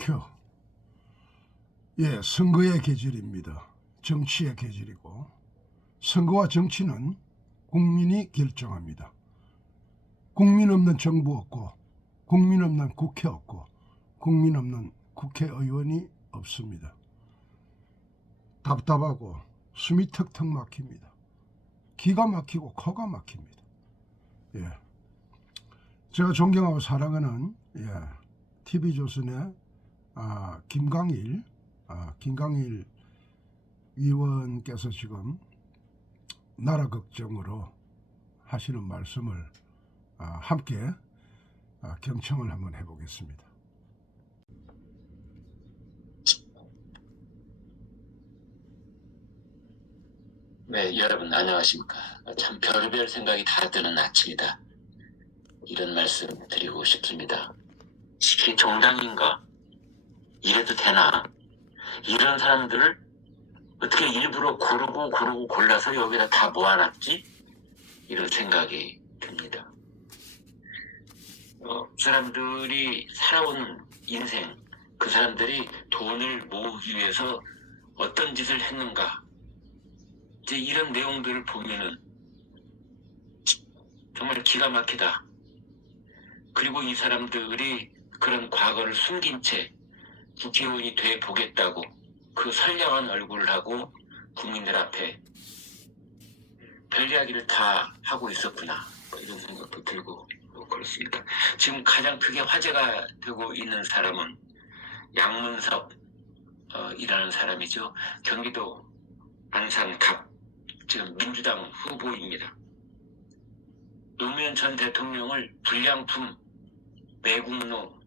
국회. 선거의 계절입니다. 정치의 계절이고, 선거와 정치는 국민이 결정합니다. 국민 없는 정부 없고, 국민 없는 국회 없고, 국민 없는 국회의원이 없습니다. 답답하고 숨이 턱턱 막힙니다. 기가 막히고 코가 막힙니다. 제가 존경하고 사랑하는 TV조선의 김강일 위원께서 지금 나라 걱정으로 하시는 말씀을 함께 경청을 한번 해보겠습니다. 네, 여러분 안녕하십니까. 참 별별 생각이 다 드는 아침이다. 이런 말씀 드리고 싶습니다. 시키 정당인가? 이래도 되나? 이런 사람들을 어떻게 일부러 고르고 골라서 여기다 다 모아놨지? 이런 생각이 듭니다. 사람들이 살아온 인생, 그 사람들이 돈을 모으기 위해서 어떤 짓을 했는가? 이제 이런 내용들을 보면은 정말 기가 막히다. 그리고 이 사람들이 그런 과거를 숨긴 채 국회의원이 돼 보겠다고 그 선량한 얼굴을 하고 국민들 앞에 별 이야기를 다 하고 있었구나. 이런 생각도 들고 그렇습니다. 지금 가장 크게 화제가 되고 있는 사람은 양문석 이라는 사람이죠. 경기도 안산갑 지금 민주당 후보입니다. 노무현 전 대통령을 불량품, 매국노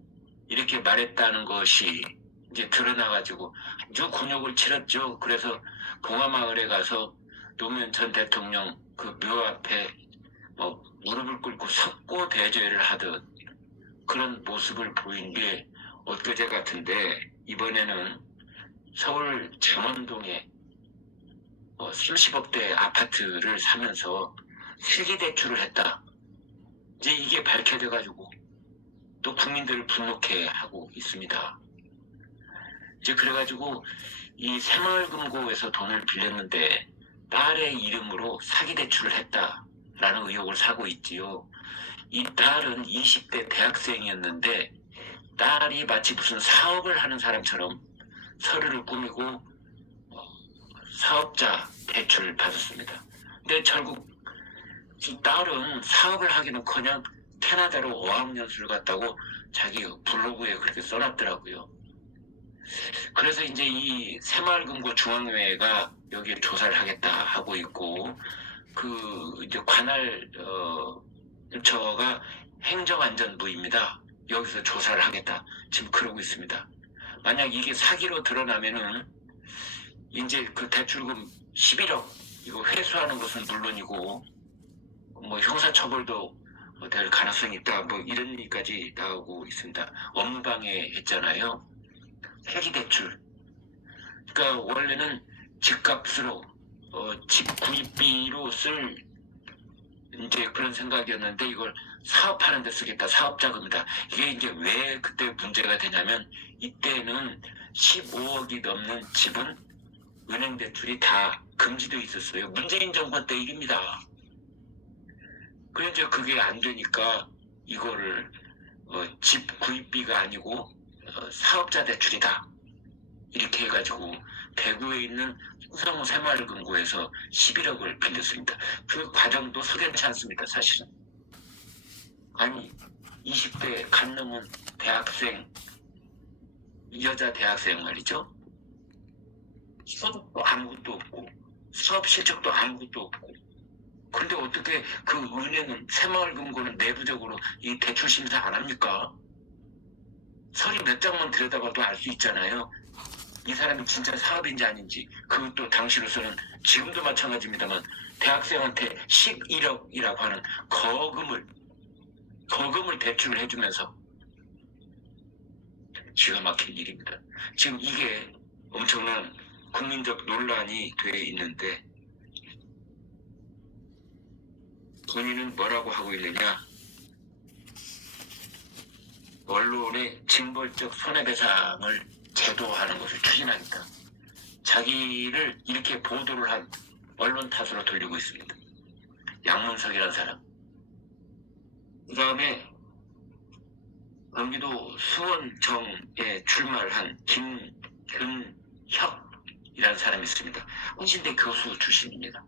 이렇게 말했다는 것이 이제 드러나가지고 아주 곤욕을 치렀죠. 그래서 봉화마을에 가서 노무현 전 대통령 그 묘 앞에 무릎을 꿇고 석고 대죄를 하듯 그런 모습을 보인 게 엊그제 같은데, 이번에는 서울 잠원동에 30억대 아파트를 사면서 실기대출을 했다. 이제 이게 밝혀져가지고 또 국민들을 분노케 하고 있습니다. 이제 그래가지고 이 새마을금고에서 돈을 빌렸는데 딸의 이름으로 사기대출을 했다라는 의혹을 사고 있지요. 이 딸은 20대 대학생이었는데 딸이 마치 무슨 사업을 하는 사람처럼 서류를 꾸미고 사업자 대출을 받았습니다. 근데 결국 이 딸은 사업을 하기는커녕 캐나다로 어학연수를 갔다고 자기 블로그에 그렇게 써놨더라고요. 그래서 이제 이 새마을금고 중앙회가 여기에 조사를 하겠다 하고 있고, 그 이제 관할 부처가 행정안전부입니다. 여기서 조사를 하겠다 지금 그러고 있습니다. 만약 이게 사기로 드러나면은 이제 그 대출금 11억 이거 회수하는 것은 물론이고 형사처벌도 될 가능성이 있다 이런 얘기까지 나오고 있습니다. 업무방해 했잖아요. 회기대출. 그러니까 원래는 집값으로 집 구입비로 쓸 이제 그런 생각이었는데 이걸 사업하는 데 쓰겠다. 사업자금이다. 이게 이제 왜 그때 문제가 되냐면 이때는 15억이 넘는 집은 은행 대출이 다 금지되어 있었어요. 문재인 정권 때 일입니다. 그래서 그게 안 되니까 이거를 집 구입비가 아니고 사업자 대출이다 이렇게 해가지고 대구에 있는 홍성호 새마을금고에서 11억을 빌렸습니다. 그 과정도 석연치 않습니다. 사실은. 아니 20대 갓 넘은 대학생, 여자 대학생 말이죠. 소득도 아무것도 없고 수업 실적도 아무것도 없고, 그런데 어떻게 그 은행은 새마을금고는 내부적으로 이 대출 심사 안 합니까? 서류 몇 장만 들여다봐도 알 수 있잖아요. 이 사람이 진짜 사업인지 아닌지. 그것도 당시로서는 지금도 마찬가지입니다만 대학생한테 11억이라고 하는 거금을 대출을 해주면서 기가 막힌 일입니다. 지금 이게 엄청난 국민적 논란이 돼 있는데 본인은 뭐라고 하고 있느냐? 언론의 징벌적 손해배상을 제도화하는 것을 추진하니까 자기를 이렇게 보도를 한 언론 탓으로 돌리고 있습니다. 양문석이라는 사람. 그 다음에 경기도 수원정에 출마를 한 김근혁이라는 사람이 있습니다. 헌신대 교수 출신입니다.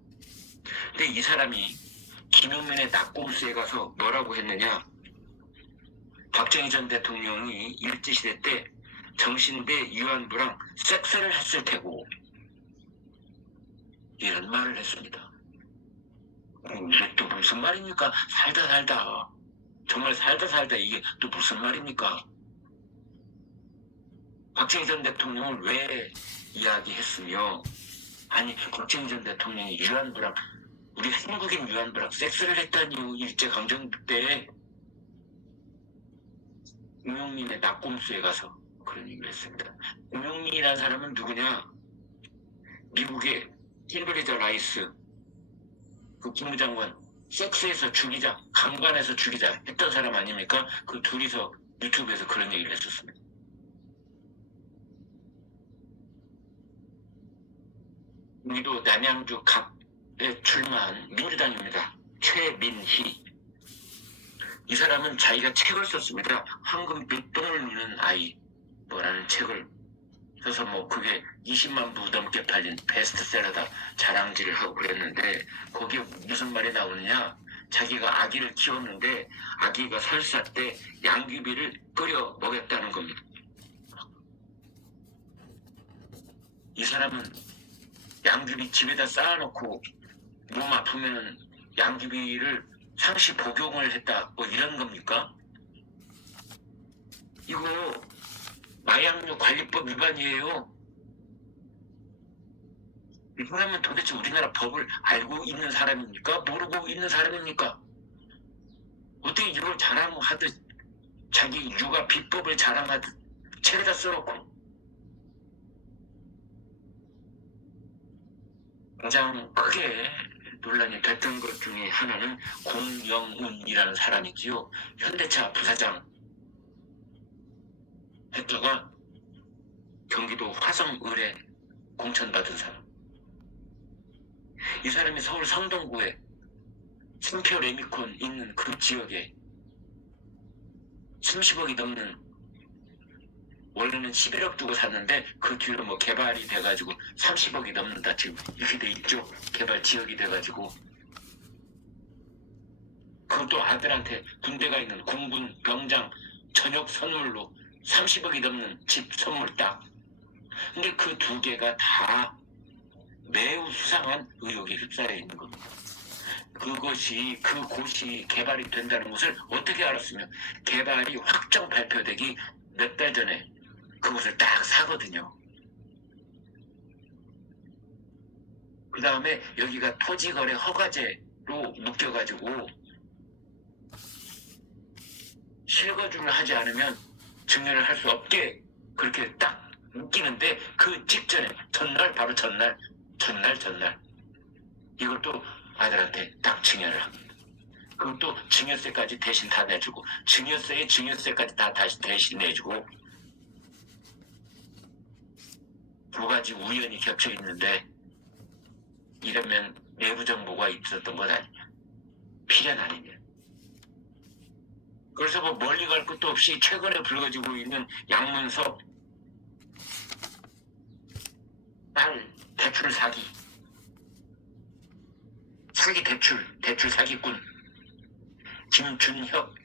근데 이 사람이 김용민의 낙곰수에 가서 뭐라고 했느냐? 박정희 전 대통령이 일제시대 때 정신대 위안부랑 섹스를 했을 테고 이런 말을 했습니다. 이게 또 무슨 말입니까? 살다 정말 살다 이게 또 무슨 말입니까? 박정희 전 대통령을 왜 이야기했으며, 아니 박정희 전 대통령이 위안부랑, 우리 한국인 위안부랑 섹스를 했다니요. 일제강점기 때. 김용민의 낙곰수에 가서 그런 얘기를 했습니다. 김용민이라는 사람은 누구냐? 미국의 힐브리저 라이스 그 국무장관 섹스에서 죽이자, 강간해서 죽이자 했던 사람 아닙니까? 그 둘이서 유튜브에서 그런 얘기를 했었습니다. 여기도 남양주 갑에 출마한 민주당입니다. 최민희. 이 사람은 자기가 책을 썼습니다. 황금빛 똥을 누는 아이 뭐라는 책을 써서 뭐 그게 20만 부 넘게 팔린 베스트셀러다 자랑질을 하고 그랬는데, 거기에 무슨 말이 나오느냐? 자기가 아기를 키웠는데 아기가 설사 때 양귀비를 끓여 먹였다는 겁니다. 이 사람은 양귀비 집에다 쌓아놓고 몸 아프면 양귀비를 상시 복용을 했다 뭐 이런 겁니까? 이거 마약류 관리법 위반이에요. 이 사람은 도대체 우리나라 법을 알고 있는 사람입니까? 모르고 있는 사람입니까? 어떻게 이걸 자랑하듯, 자기 육아 비법을 자랑하듯 책에다 써놓고. 가장 크게 논란이 됐던 것 중에 하나는 공영훈이라는 사람이지요. 현대차 부사장 했다가 경기도 화성을에 공천받은 사람. 이 사람이 서울 성동구에 승표 레미콘 있는 그 지역에 30억이 넘는, 원래는 11억 주고 샀는데 그 뒤로 뭐 개발이 돼가지고 30억이 넘는다 지금 이렇게 돼 있죠. 개발 지역이 돼가지고. 그것도 아들한테 군대가 있는 공군 병장 저녁 선물로 30억이 넘는 집 선물 딱. 근데 그 두 개가 다 매우 수상한 의혹에 휩싸여 있는 겁니다. 그곳이 개발이 된다는 것을 어떻게 알았으면, 개발이 확정 발표되기 몇 달 전에 그곳을 딱 사거든요. 그 다음에 여기가 토지거래 허가제로 묶여가지고 실거주를 하지 않으면 증여를 할 수 없게 그렇게 딱 묶이는데, 그 직전에 바로 전날 이걸 또 아들한테 딱 증여를 합니다. 그것도 증여세까지 대신 다 내주고, 증여세까지 다 다시 대신 내주고, 두 가지 우연히 겹쳐 있는데, 이러면 내부 정보가 있었던 것 아니냐, 필연 아니냐. 그래서 뭐 멀리 갈 것도 없이 최근에 불거지고 있는 양문석 딸 대출 사기 대출 사기꾼 김준혁,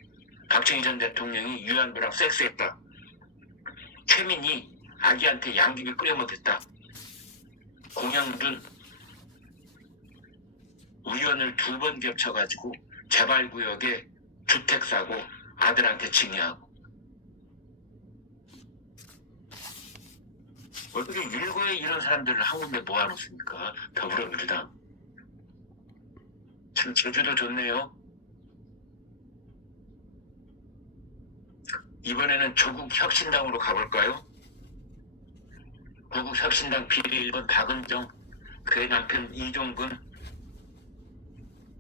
박정희 전 대통령이 위안부랑 섹스했다. 최민희, 아기한테 양귀비 끓여 먹였다. 공영준, 우연을 2번 겹쳐가지고 재발구역에 주택 사고 아들한테 증여하고. 어떻게 일구에 이런 사람들을 한 군데 모아놓습니까? 더불어민주당. 참 제주도 좋네요. 이번에는 조국혁신당으로 가볼까요? 조국혁신당 비례 1번 박은정, 그의 남편 이종근,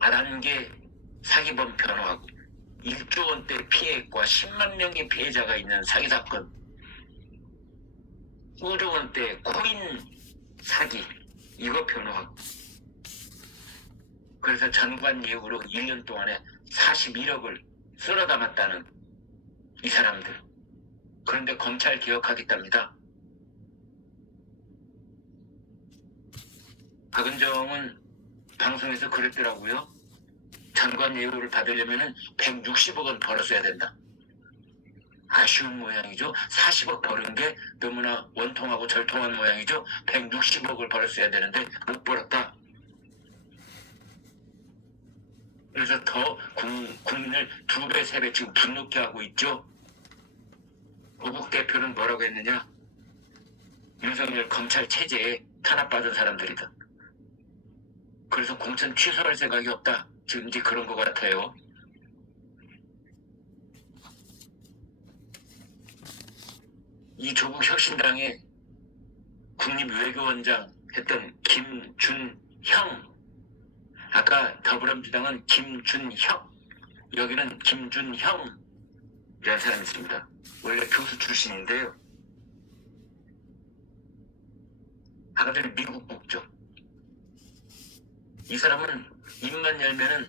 안 하는 게 사기범 변호하고, 1조 원대 피해액과 10만 명의 피해자가 있는 사기 사건, 5조 원대 코인 사기, 이거 변호하고, 그래서 전관 예우로 1년 동안에 41억을 쓸어 담았다는 이 사람들. 그런데 검찰 개혁하겠답니다. 박은정은 방송에서 그랬더라고요. 전관 예우를 받으려면 160억 원 벌었어야 된다. 아쉬운 모양이죠. 40억 버는 게 너무나 원통하고 절통한 모양이죠. 160억을 벌었어야 되는데 못 벌었다. 그래서 더 국민을 2배, 3배 지금 분노케 하고 있죠. 조국 대표는 뭐라고 했느냐? 윤석열 검찰 체제에 탄압받은 사람들이다. 그래서 공천 취소할 생각이 없다. 지금 이제 그런 것 같아요. 이 조국 혁신당의 국립외교원장 했던 김준형, 아까 더불어민주당은 김준혁, 여기는 김준형이라는 사람이 있습니다. 원래 교수 출신인데요. 아가들 미국 국적. 이 사람은 입만 열면은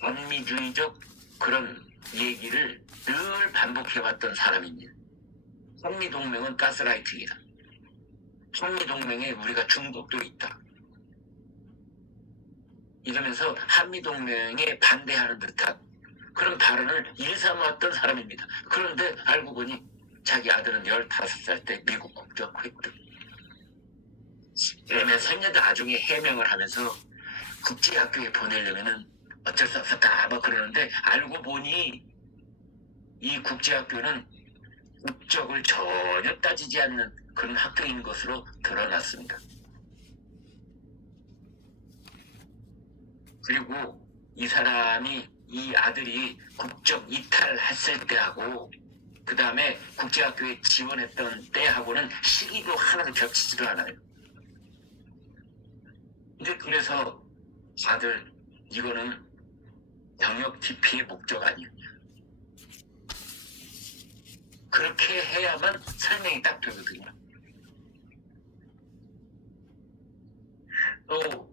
반미주의적 그런 얘기를 늘 반복해왔던 사람입니다. 한미동맹은 가스라이팅이다. 한미동맹에 우리가 중국도 있다. 이러면서 한미동맹에 반대하는 듯한 그런 발언을 일삼았던 사람입니다. 그런데 알고 보니 자기 아들은 15살 때 미국 국적 획득. 그러면 생년 나중에 해명을 하면서 국제학교에 보내려면은 어쩔 수 없었다 뭐 그러는데 알고 보니 이 국제학교는 국적을 전혀 따지지 않는 그런 학교인 것으로 드러났습니다. 그리고 이 사람이 이 아들이 국적 이탈했을 때하고 그 다음에 국제학교에 지원했던 때하고는 시기도 하나도 겹치지도 않아요. 근데 그래서 다들 이거는 병역 기피의 목적 아니냐. 그렇게 해야만 설명이 딱 되거든요. 또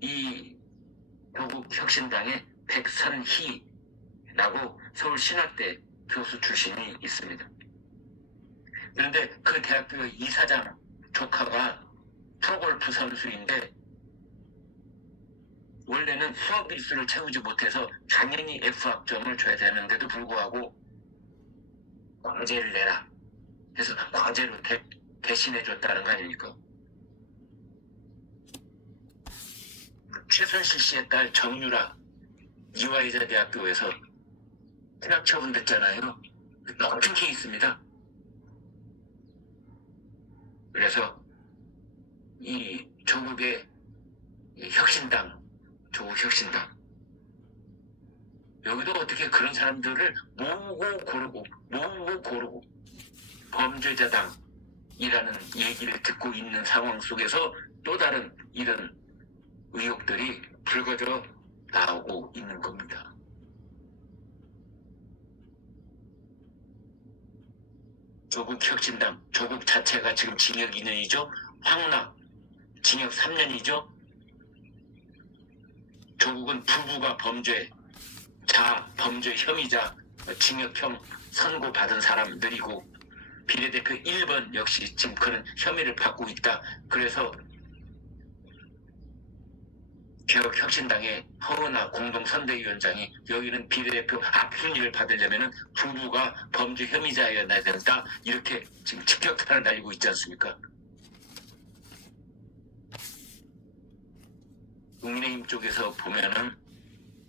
이 조국 혁신당의 백선희라고 서울신학대 교수 출신이 있습니다. 그런데 그 대학교 이사장 조카가 프로골프 선수인데 원래는 수업 일수를 채우지 못해서 당연히 F학점을 줘야 되는데도 불구하고 과제를 내라 해서 과제로 대신해줬다는 거 아닙니까? 최순실 씨의 딸 정유라 이화여자대학교에서 퇴학 처분됐잖아요. 똑같은 케이스입니다. 그래서 이 조국의 혁신당, 조국 혁신당 여기도 어떻게 그런 사람들을 모으고 고르고 범죄자당이라는 얘기를 듣고 있는 상황 속에서 또 다른 이런 의혹들이 불거져 나오고 있는 겁니다. 조국 혁신당, 조국 자체가 지금 징역 2년이죠. 황낙 징역 3년이죠. 조국은 부부가 범죄 혐의자 징역형 선고받은 사람들이고 비례대표 1번 역시 지금 그런 혐의를 받고 있다. 그래서 개혁혁신당의 허은하 공동선대위원장이 여기는 비례대표 앞순위를 받으려면 부부가 범죄 혐의자여야 된다. 이렇게 지금 직격탄을 날리고 있지 않습니까? 국민의힘 쪽에서 보면은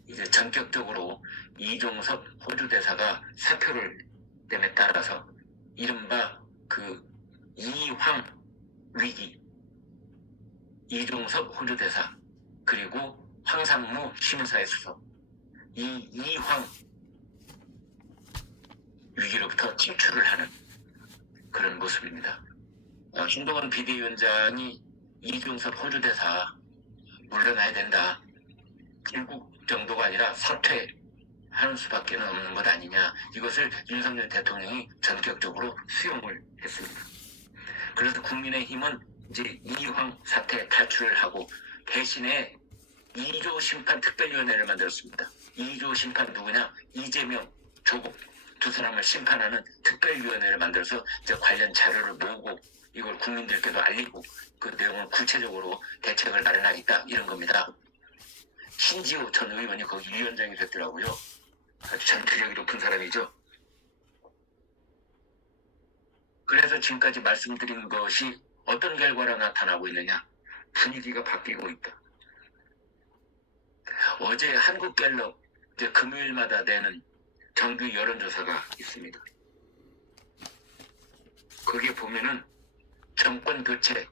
이제 전격적으로 이종섭 호주 대사가 사표를 됨에 따라서 이른바 그 이황 위기, 이종섭 호주 대사 그리고 황상무 시민사회 수석 이 이황 위기로부터 진출을 하는 그런 모습입니다. 신동원 비대위원장이 이종섭 호주 대사 물러나야 된다. 길국 정도가 아니라 사퇴하라. 하는 수밖에 없는 것 아니냐. 이것을 윤석열 대통령이 전격적으로 수용을 했습니다. 그래서 국민의힘은 이제 이황 사태 탈출을 하고 대신에 2조 심판 특별위원회를 만들었습니다. 2조 심판 누구냐? 이재명, 조국 두 사람을 심판하는 특별위원회를 만들어서 이제 관련 자료를 모으고 이걸 국민들께도 알리고 그 내용을 구체적으로 대책을 마련하겠다 이런 겁니다. 신지호 전 의원이 거기 위원장이 됐더라고요. 아주 전투력이 높은 사람이죠. 그래서 지금까지 말씀드린 것이 어떤 결과로 나타나고 있느냐? 분위기가 바뀌고 있다. 어제 한국갤럽 이제 금요일마다 내는 정규 여론조사가 있습니다. 거기에 보면은 정권 교체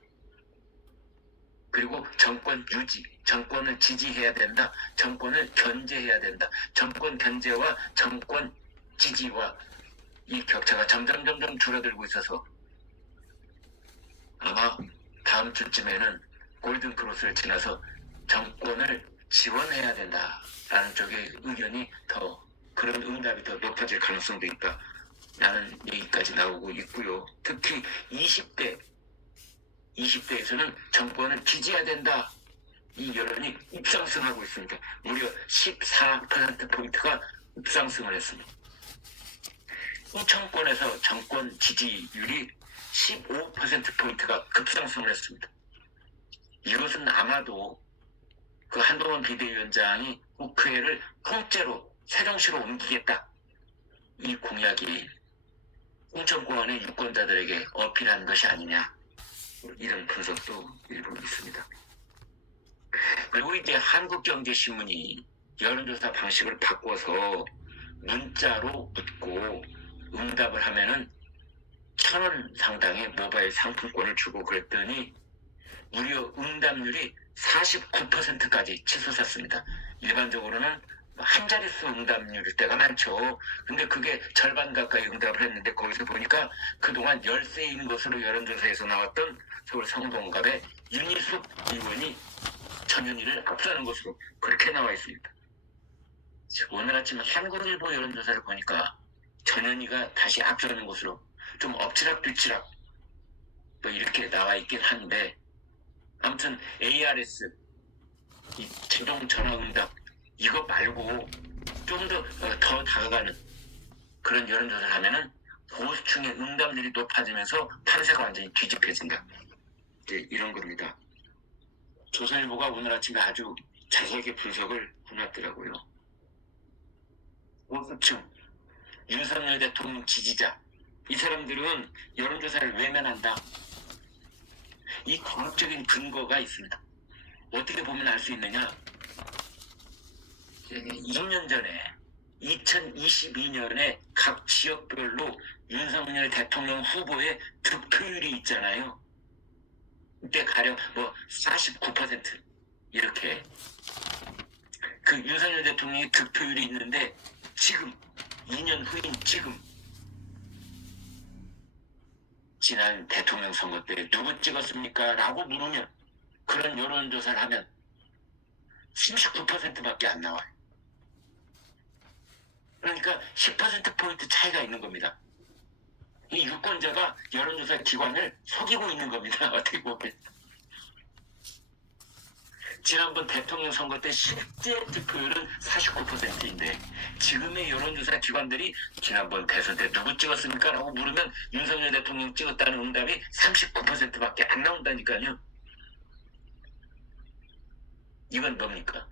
그리고 정권 유지, 정권을 지지해야 된다, 정권을 견제해야 된다. 정권 견제와 정권 지지와 이 격차가 점점 줄어들고 있어서 아마 다음 주쯤에는 골든크로스를 지나서 정권을 지원해야 된다라는 쪽의 의견이 더 그런 응답이 더 높아질 가능성도 있다라는 얘기까지 나오고 있고요. 특히 20대에서는 정권을 지지해야 된다. 이 여론이 입상승하고 있습니다. 무려 14%포인트가 입상승을 했습니다. 인천권에서 정권 지지율이 15%포인트가 급상승을 했습니다. 이것은 아마도 그 한동훈 비대위원장이 국회를 통째로 세종시로 옮기겠다. 이 공약이 인천공항의 유권자들에게 어필한 것이 아니냐. 이런 분석도 일부 있습니다. 그리고 이제 한국경제신문이 여론조사 방식을 바꿔서 문자로 묻고 응답을 하면은 1,000원 상당의 모바일 상품권을 주고 그랬더니 무려 응답률이 49%까지 치솟았습니다. 일반적으로는 한 자릿수 응답률일 때가 많죠. 근데 그게 절반 가까이 응답을 했는데 거기서 보니까 그동안 열세인 것으로 여론조사에서 나왔던 서울 성동갑의 윤희숙 의원이 전현희를 앞서는 것으로 그렇게 나와 있습니다. 오늘 아침 한국일보 여론조사를 보니까 전현희가 다시 앞서는 것으로 좀 엎치락뒤치락 뭐 이렇게 나와 있긴 한데 아무튼 ARS 이 최종 전화응답 이거 말고 좀 더 다가가는 그런 여론조사를 하면은 보수층의 응답률이 높아지면서 판세가 완전히 뒤집혀진다. 이제 이런 겁니다. 조선일보가 오늘 아침에 아주 자세하게 분석을 해놨더라고요. 보수층, 윤석열 대통령 지지자 이 사람들은 여론조사를 외면한다. 이 과학적인 근거가 있습니다. 어떻게 보면 알 수 있느냐? 2년 전에 2022년에 각 지역별로 윤석열 대통령 후보의 득표율이 있잖아요. 이때 가령 뭐 49% 이렇게 그 윤석열 대통령의 득표율이 있는데 지금 2년 후인 지금 지난 대통령 선거 때 누구 찍었습니까? 라고 물으면 그런 여론조사를 하면 39%밖에 안 나와요. 그러니까 10%포인트 차이가 있는 겁니다. 이 유권자가 여론조사 기관을 속이고 있는 겁니다. 어떻게 보면. 지난번 대통령 선거 때 실제 득표율은 49%인데 지금의 여론조사 기관들이 지난번 대선 때 누구 찍었습니까? 라고 물으면 윤석열 대통령 찍었다는 응답이 39%밖에 안 나온다니까요. 이건 뭡니까?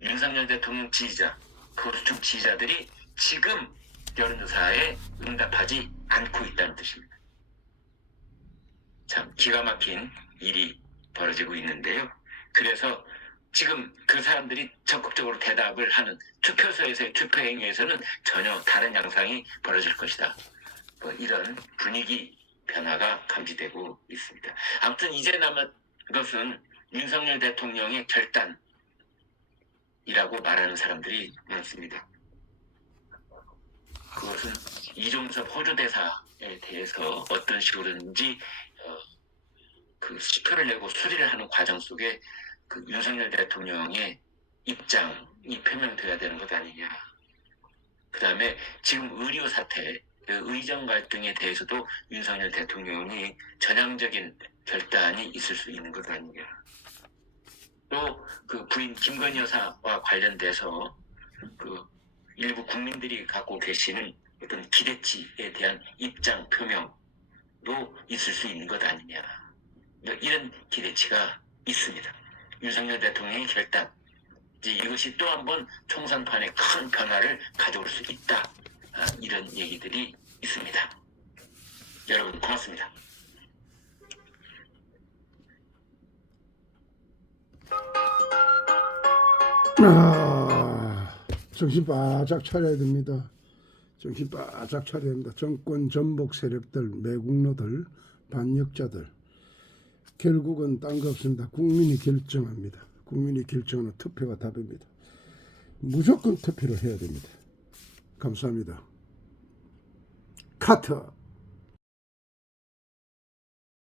윤석열 대통령 지지자, 보수층 지지자들이 지금 여론조사에 응답하지 않고 있다는 뜻입니다. 참 기가 막힌 일이 벌어지고 있는데요. 그래서 지금 그 사람들이 적극적으로 대답을 하는 투표소에서의 투표 행위에서는 전혀 다른 양상이 벌어질 것이다. 뭐 이런 분위기 변화가 감지되고 있습니다. 아무튼 이제 남은 것은 윤석열 대통령의 결단이라고 말하는 사람들이 많습니다. 그것은 이종섭 호주 대사에 대해서 어떤 식으로든지 그 시표를 내고 수리를 하는 과정 속에 그 윤석열 대통령의 입장이 표명돼야 되는 것 아니냐. 그 다음에 지금 의료 사태, 그 의정 갈등에 대해서도 윤석열 대통령이 전향적인 결단이 있을 수 있는 것 아니냐. 또 그 부인 김건희 여사와 관련돼서 그 일부 국민들이 갖고 계시는 어떤 기대치에 대한 입장 표명도 있을 수 있는 것 아니냐. 이런 기대치가 있습니다. 윤석열 대통령의 결단, 이제 이것이 또 한 번 총선판에 큰 변화를 가져올 수 있다. 이런 얘기들이 있습니다. 여러분 고맙습니다. 정신 바짝 차려야 됩니다. 정신 바짝 차려야 됩니다. 정권 전복 세력들, 매국노들, 반역자들. 결국은 딴 거 없습니다. 국민이 결정합니다. 국민이 결정하는 투표가 답입니다. 무조건 투표를 해야 됩니다. 감사합니다. 카트.